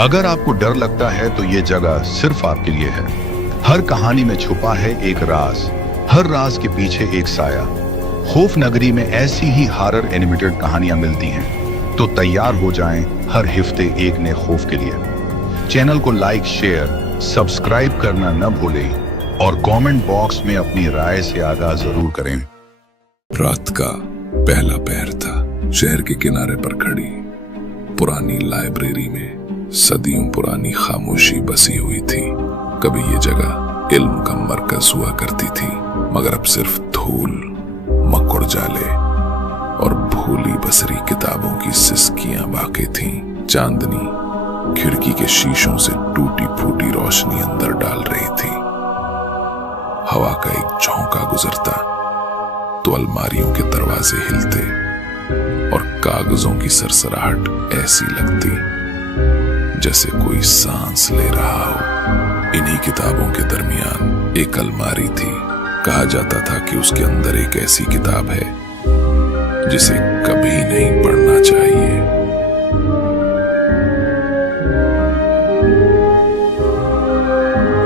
अगर आपको डर लगता है तो ये जगह सिर्फ आपके लिए है। हर कहानी में छुपा है एक राज, हर राज के पीछे एक साया। खौफ नगरी में ऐसी ही हॉरर एनिमेटेड कहानियां मिलती हैं, तो तैयार हो जाएं हर हफ्ते एक नए खौफ के लिए। चैनल को लाइक, शेयर, सब्सक्राइब करना न भूलें और कमेंट बॉक्स में अपनी राय से आगाह जरूर करें। रात का पहला पहर था। शहर के किनारे पर खड़ी पुरानी लाइब्रेरी में सदियों पुरानी खामोशी बसी हुई थी। कभी ये जगह इल्म का मरकज हुआ करती थी, मगर अब सिर्फ धूल, मकुड़ जाले और भूली बसरी किताबों की सिसकियां बाकी थीं। चांदनी खिड़की के शीशों से टूटी फूटी रोशनी अंदर डाल रही थी। हवा का एक झोंका गुजरता तो अलमारियों के दरवाजे हिलते और कागजों की सरसराहट ऐसी लगती जैसे कोई सांस ले रहा हो। इन्हीं किताबों के दरमियान एक अलमारी थी। कहा जाता था कि उसके अंदर एक ऐसी किताब है जिसे कभी नहीं पढ़ना चाहिए।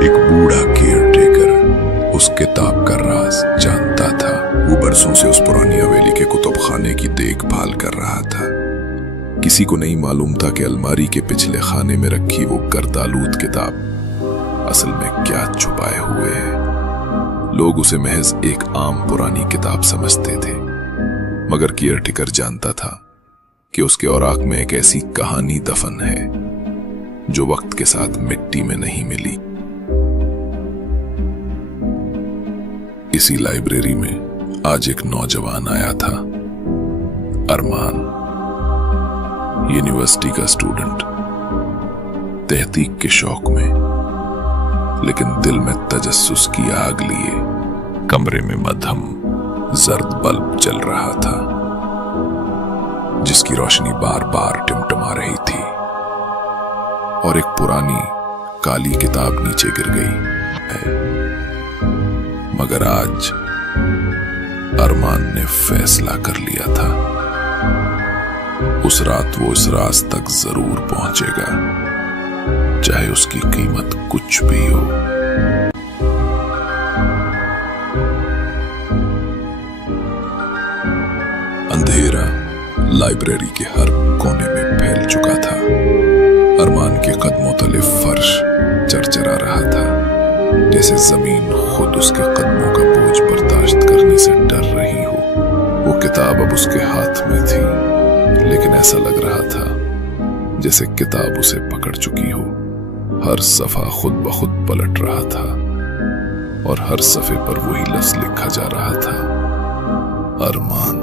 एक बूढ़ा केयरटेकर उस किताब का राज जानता था। वो बरसों से उस पुरानी हवेली के कुतुबखाने की देखभाल कर रहा था। किसी को नहीं मालूम था कि अलमारी के पिछले खाने में रखी वो गर्दालूद किताब असल में क्या छुपाए हुए है। लोग उसे महज एक आम पुरानी किताब समझते थे, मगर केयरटेकर जानता था कि उसके औराक में एक ऐसी कहानी दफन है जो वक्त के साथ मिट्टी में नहीं मिली। इसी लाइब्रेरी में आज एक नौजवान आया था, अरमान, यूनिवर्सिटी का स्टूडेंट, तहकीक के शौक में, लेकिन दिल में तजस्सुस की आग लिए कमरे में मध्यम जर्द बल्ब जल रहा था, जिसकी रोशनी बार बार टिमटिमा रही थी और एक पुरानी काली किताब नीचे गिर गई। मगर आज अरमान ने फैसला कर लिया था, उस रात वो इस राज तक जरूर पहुंचेगा, चाहे उसकी कीमत कुछ भी हो। अंधेरा लाइब्रेरी के हर कोने में फैल चुका था। अरमान के कदमों तले फर्श चरचरा रहा था, जैसे जमीन खुद उसके कदमों का बोझ बर्दाश्त करने से डर रही हो। वो किताब अब उसके हाथ में थी, लेकिन ऐसा लग रहा था जैसे किताब उसे पकड़ चुकी हो। हर सफा खुद ब खुद पलट रहा था और हर सफे पर वही लफ्ज लिखा जा रहा था, अरमान,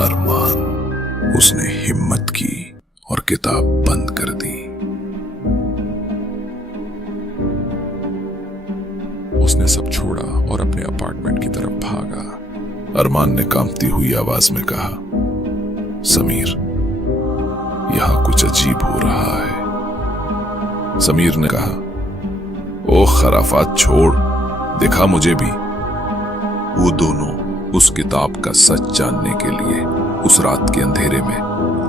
अरमान। उसने हिम्मत की और किताब बंद कर दी। उसने सब छोड़ा और अपने अपार्टमेंट की तरफ भागा। अरमान ने कांपती हुई आवाज में कहा, समीर, यहां कुछ अजीब हो रहा है। समीर ने कहा, ओ खराफात छोड़, दिखा मुझे भी। वो दोनों उस किताब का सच जानने के लिए उस रात के अंधेरे में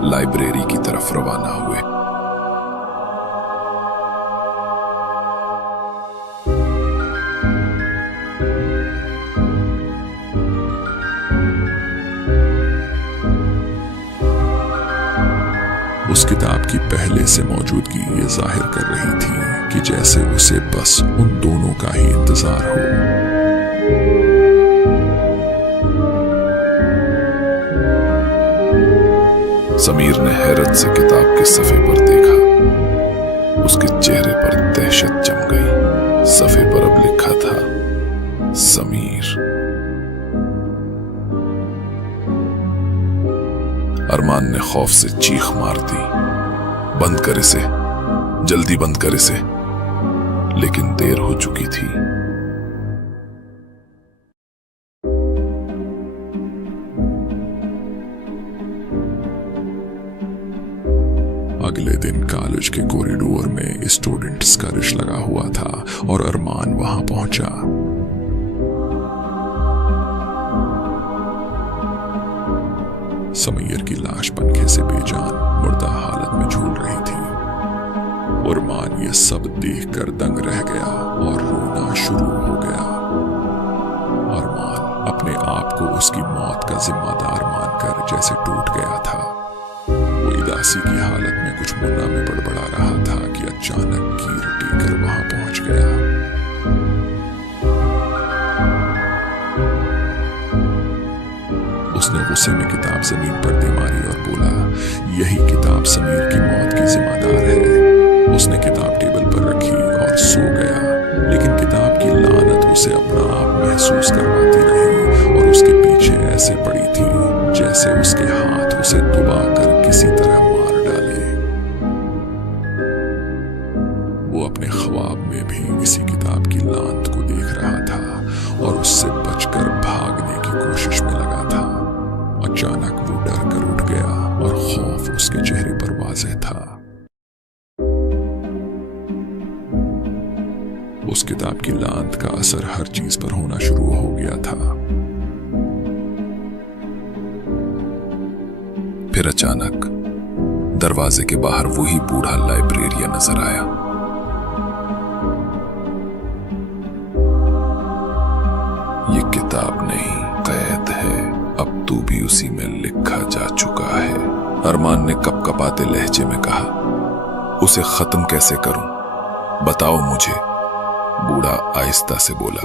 लाइब्रेरी की तरफ रवाना हुए। उस किताब की पहले से मौजूदगी ये जाहिर कर रही थी कि जैसे उसे बस उन दोनों का ही इंतजार हो। समीर ने हैरत से किताब के सफ़े पर देखा। उसके चेहरे पर दहशत जम गई। सफ़े पर अब लिखा था, समीर। अरमान ने खौफ से चीख मार दी, बंद कर इसे, जल्दी बंद कर इसे। लेकिन देर हो चुकी थी। अगले दिन कॉलेज के कॉरिडोर में स्टूडेंट्स का रश लगा हुआ था और अरमान वहां पहुंचा। समीर की लाश पंखे से बेजान मुर्दा हालत में झूल रही थी। अरमान ये सब देखकर दंग रह गया और रोना शुरू हो गया। अरमान अपने आप को उसकी मौत का जिम्मेदार मानकर जैसे टूट गया था। वो उदासी की हालत में कुछ मुन्ना में बड़बड़ा रहा था कि अचानक कीर टेकर वहां पहुंच गया। उसने गुस्से में किताब जमीन पर दे मारी और बोला, यही किताब समीर की मौत की जिम्मेदार है। उसने किताब टेबल पर रखी और सो गया, लेकिन किताब की लानत उसे अपना आप महसूस करवाती रही और उसके पीछे ऐसे पड़ी थी जैसे उसके हाथ उसे दबाकर किसी तरह मार डाले। वो अपने ख्वाब में भी इसी किताब की लानत को देख रहा था और उससे बचकर भागने की कोशिश में लगा था। अचानक वो डर कर उठ गया और खौफ उसके चेहरे पर वाज़ेह था। उस किताब की लानत का असर हर चीज पर होना शुरू हो गया था। फिर अचानक दरवाजे के बाहर वही बूढ़ा लाइब्रेरियन नजर आया। ये किताब नहीं, कैद है। अब तू भी उसी में लिखा जा चुका है, अरमान ने कपकपाते लहजे में कहा। उसे खत्म कैसे करूं, बताओ मुझे, बूढ़ा आहिस्ता से बोला।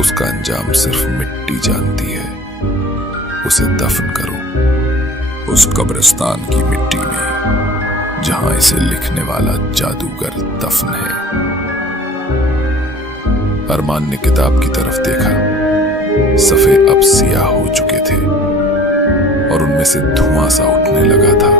उसका अंजाम सिर्फ मिट्टी जानती है। उसे दफन करो उस कब्रिस्तान की मिट्टी में जहां इसे लिखने वाला जादूगर दफन है। अरमान ने किताब की तरफ देखा। सफ़े अब सियाह हो चुके थे और उनमें से धुआं सा उठने लगा था।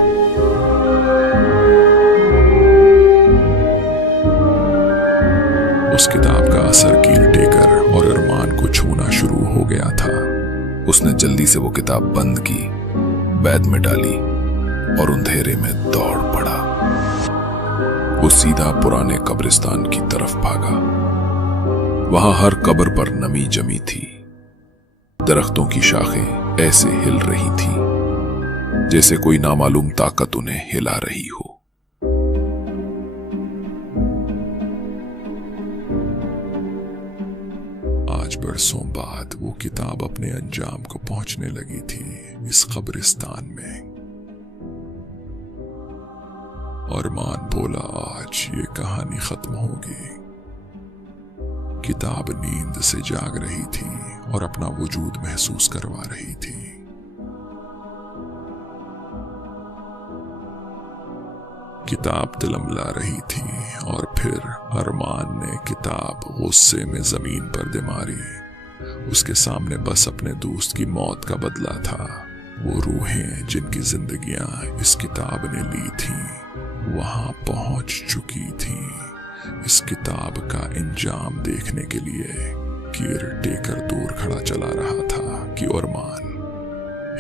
उस किताब का असर कीर टेकर और अरमान को छूना शुरू हो गया था। उसने जल्दी से वो किताब बंद की, बैग में डाली और अंधेरे में दौड़ पड़ा। वो सीधा पुराने कब्रिस्तान की तरफ भागा। वहां हर कब्र पर नमी जमी थी। दरख्तों की शाखें ऐसे हिल रही थी जैसे कोई नामालूम ताकत उन्हें हिला रही हो। आज बरसों बाद वो किताब अपने अंजाम को पहुंचने लगी थी इस कब्रिस्तान में। अरमान बोला, आज ये कहानी खत्म होगी। किताब नींद से जाग रही थी और अपना वजूद महसूस करवा रही थी। किताब तिलमिला रही थी और फिर अरमान ने किताब गुस्से में जमीन पर दे मारी। उसके सामने बस अपने दोस्त की मौत का बदला था। वो रूहें जिनकी जिंदगियां इस किताब ने ली थीं, वहां पहुंच चुकी थीं। इस किताब का इंजाम देखने के लिए कीर टेकर दूर खड़ा चला रहा था कि अरमान,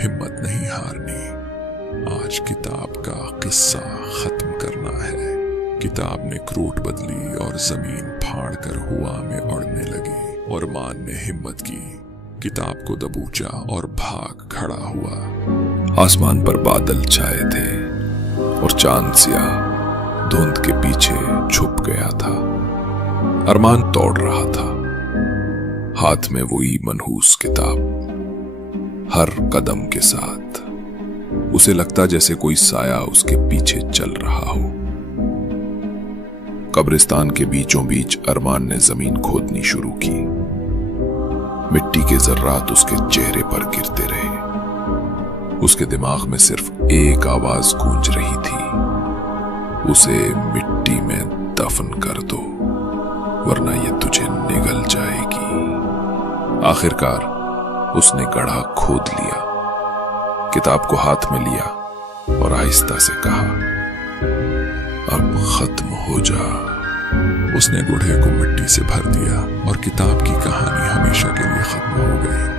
हिम्मत नहीं हारनी। आज किताब का किस्सा खत्म करना है। किताब ने क्रोट बदली और जमीन फाड़कर हुआ में उड़ने लगी। अरमान ने हिम्मत की, किताब को दबोचा और भाग खड़ा हुआ। आसमान पर बादल छाए थे और चांद सियाह धुंध के पीछे छुप गया था। अरमान दौड़ रहा था, हाथ में वही मनहूस किताब। हर कदम के साथ उसे लगता जैसे कोई साया उसके पीछे चल रहा हो। कब्रिस्तान के बीचों बीच अरमान ने जमीन खोदनी शुरू की। मिट्टी के जर्रात उसके चेहरे पर गिरते रहे। उसके दिमाग में सिर्फ एक आवाज गूंज रही थी, उसे मिट्टी में दफन कर दो वरना ये तुझे निगल जाएगी। आखिरकार उसने गड्ढा खोद लिया, किताब को हाथ में लिया और आहिस्ता से कहा, अब खत्म हो जा। उसने गड्ढे को मिट्टी से भर दिया और किताब की कहानी हमेशा के लिए खत्म हो गई।